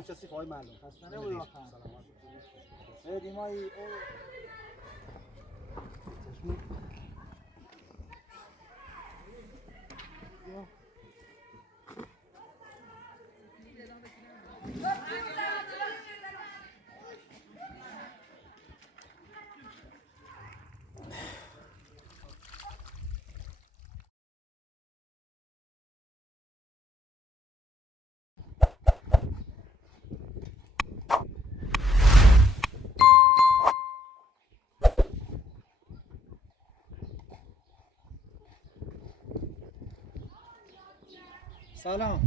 اصلا کسی فای معلوم خسته نبودی واقعا. سلامت. دیمایی سلام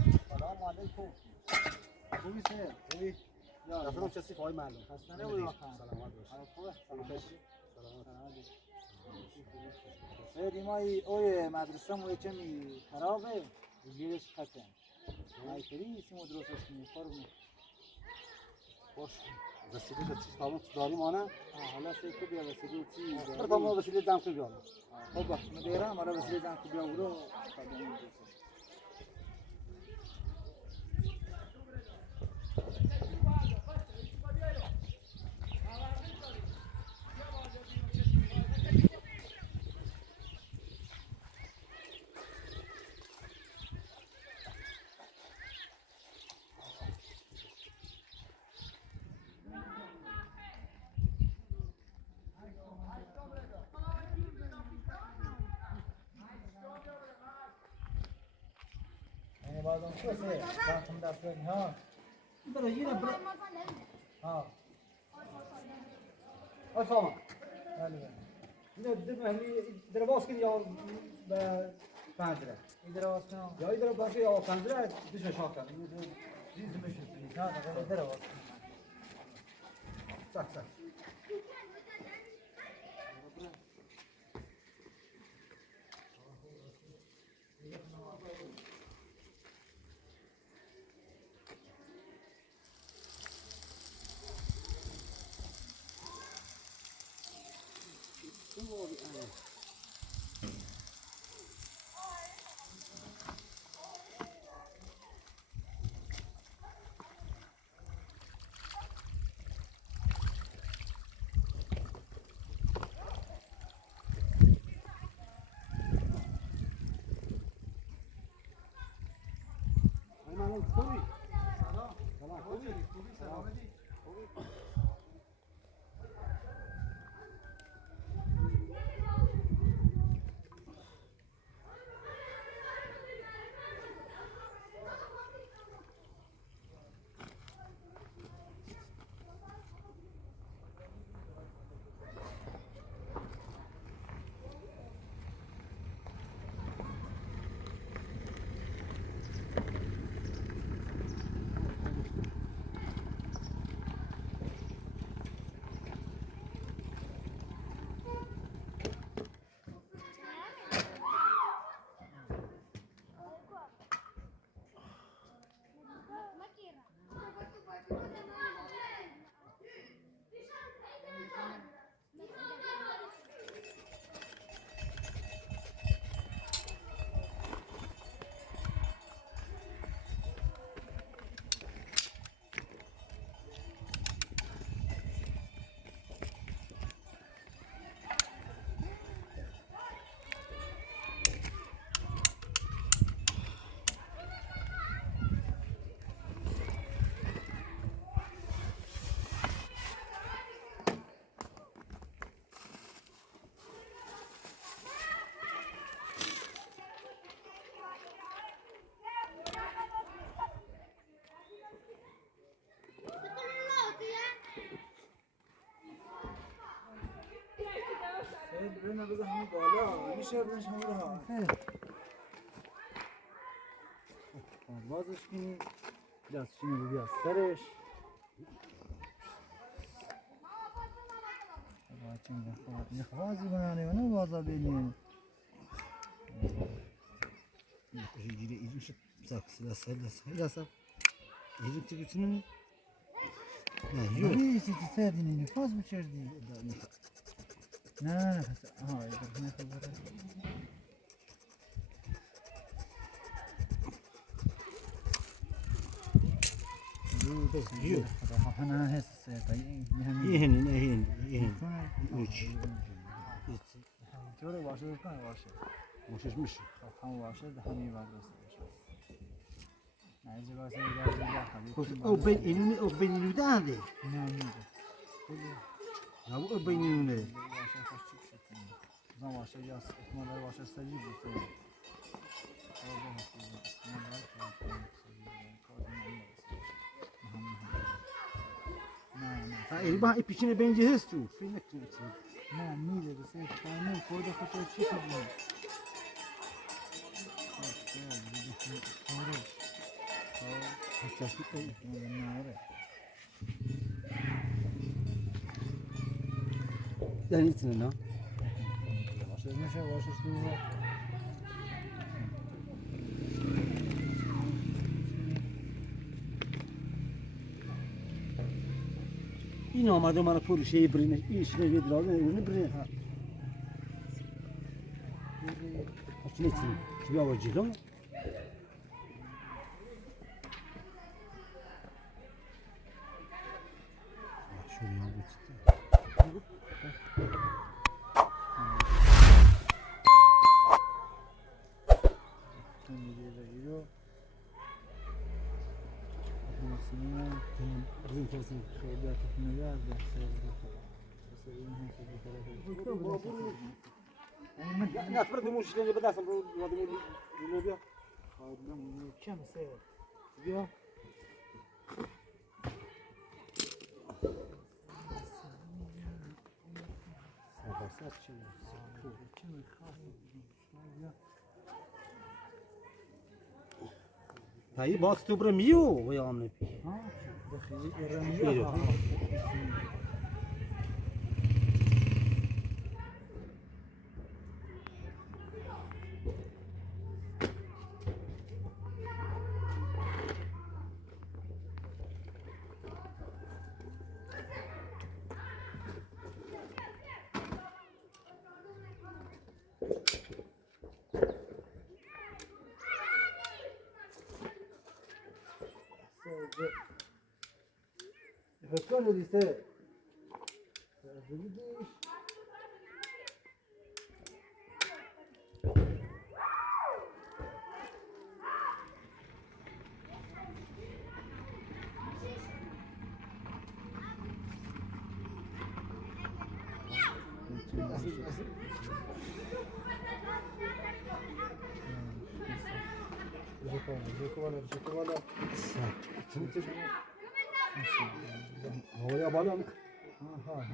علیکم. خوبی سه؟ خوبی؟ اصلا کسی فای معلوم خسته نبودی واقعا. سلامت باش. خوبه؟ سلامت. دیمایی اوی مدرسه مو چمی خرابه گیرش خطه نایتری سیمو درستش کنی فرمو باش وسیله چیز تمام داریم آنه حالا سه کو بیا وسیله چی برای ما وسیله دم که بیارم خب باش مدیرم حالا وسیله دم که بیا برو بعضی موقع سه کم دست بدی ها برو یه برو ها افهم بله نه در باز کنی یا به پنجره ایدراس کنم یا در باشه یا پنجره دیش شاکر ریز میشه نه نه ایدراس صح صح خوبی سلام سلام خوبی سلامتی برنا بذار همون بالا میشه بزنش همون رو ها بازش کنی دستشینی بودی از سرش بچه نخوازی بنانه و نه بازا بینیم گیره ایرون شد لسه ایرون تیگه چنونی نه یو نه چی سردی نفاز بچردی نه ها ایدر نخواه يو أنا هسه این هیچ طور واشه کنه واشه موشش میشه هم واشه همین واسه نه چه واسه دیگه او بین اینو داده نه او بین اینو واشه خوش چیپ شد زن واشه یا احتمال واشه سجی بود این با پیشین بینجی هست تو فیلم نکنید نه میره بسه کامل خود خوش چی کنه یعنی ایتونه نه این آمده من پروشه برینه ایش نه یه درازه نه برینه اصلا ایتونه چی بیا وجیدم شوریان بیشتر این کسی نه فرد موش نه بداستم رو وادم بیا کم سه بیا سباسات چی کم خاصی بیا هایی باز تو برم میو و یا آمنه پی ها بخیلی رنگی فکر دیسته Жекувала. Havaya bağlanık. Ага.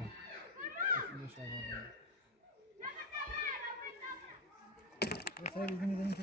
Sen bizim gidelim ki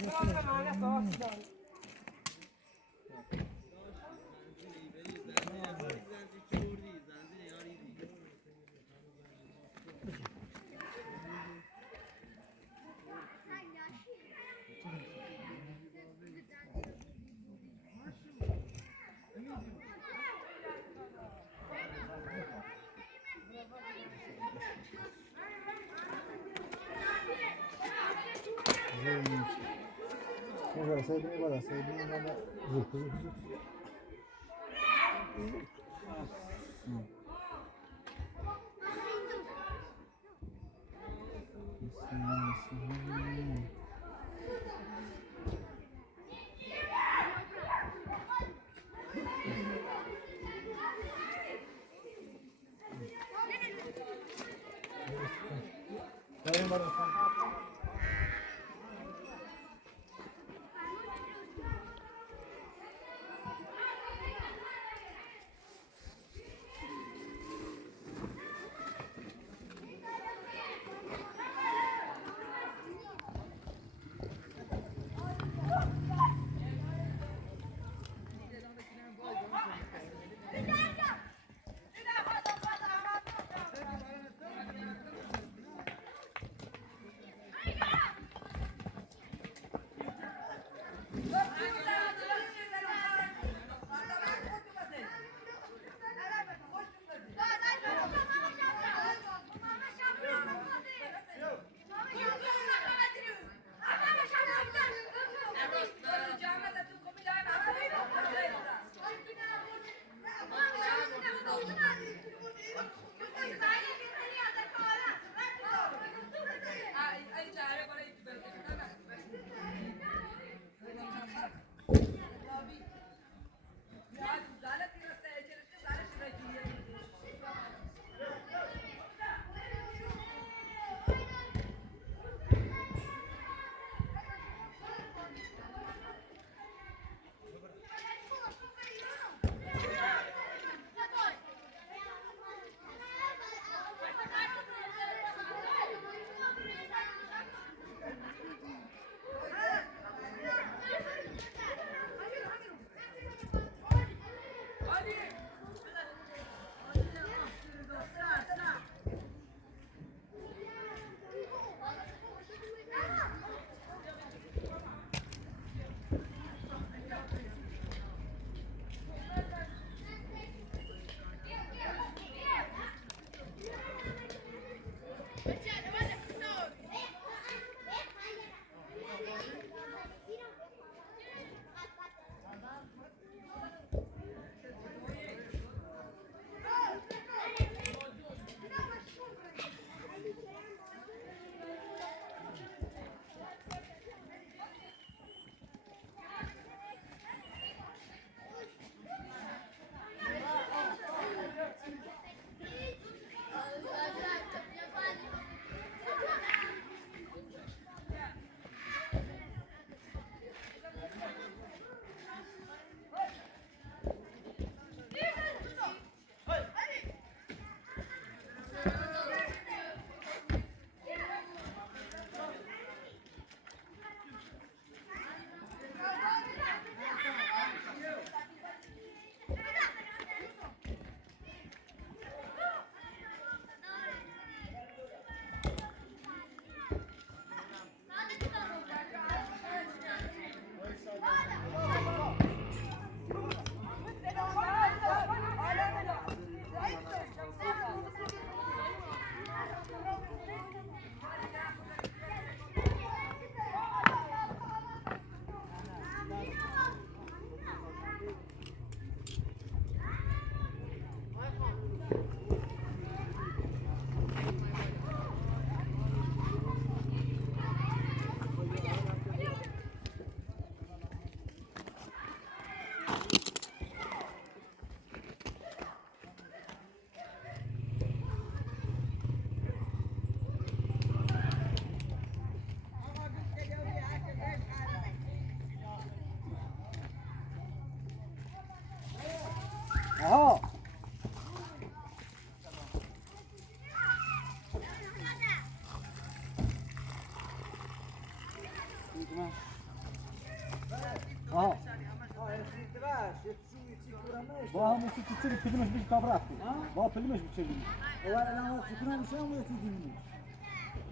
هم تصير كلمش بيش كبراتي ما كلمش بتشيلني ولا انا شكرا مش هم يتيجي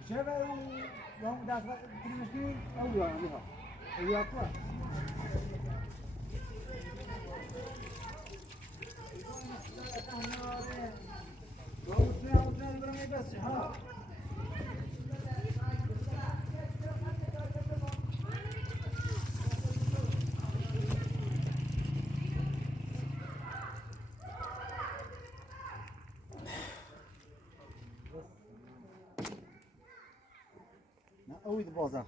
شباب وهم داس كلمش كي او يا عليها هي اقوى أويد بازار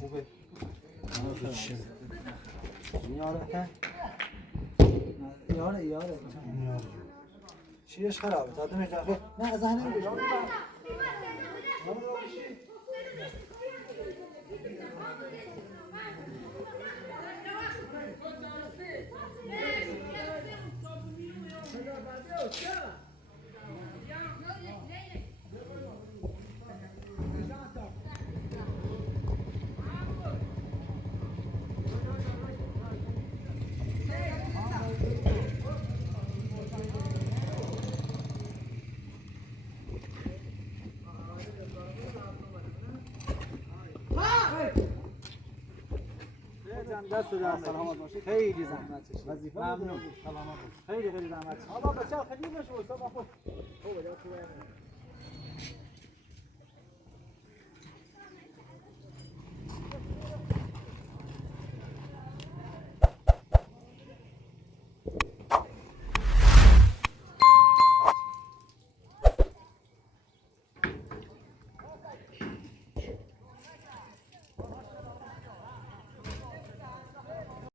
خوبه یارته یاره چیش خرابه تا دمش داخل نه از ذهنم بیش دست سلامت باشید خیلی زحمت کشید ممنون سلامت باشید خیلی زحمت کشید هذا بس خليه مشغول سبع فوق هو ده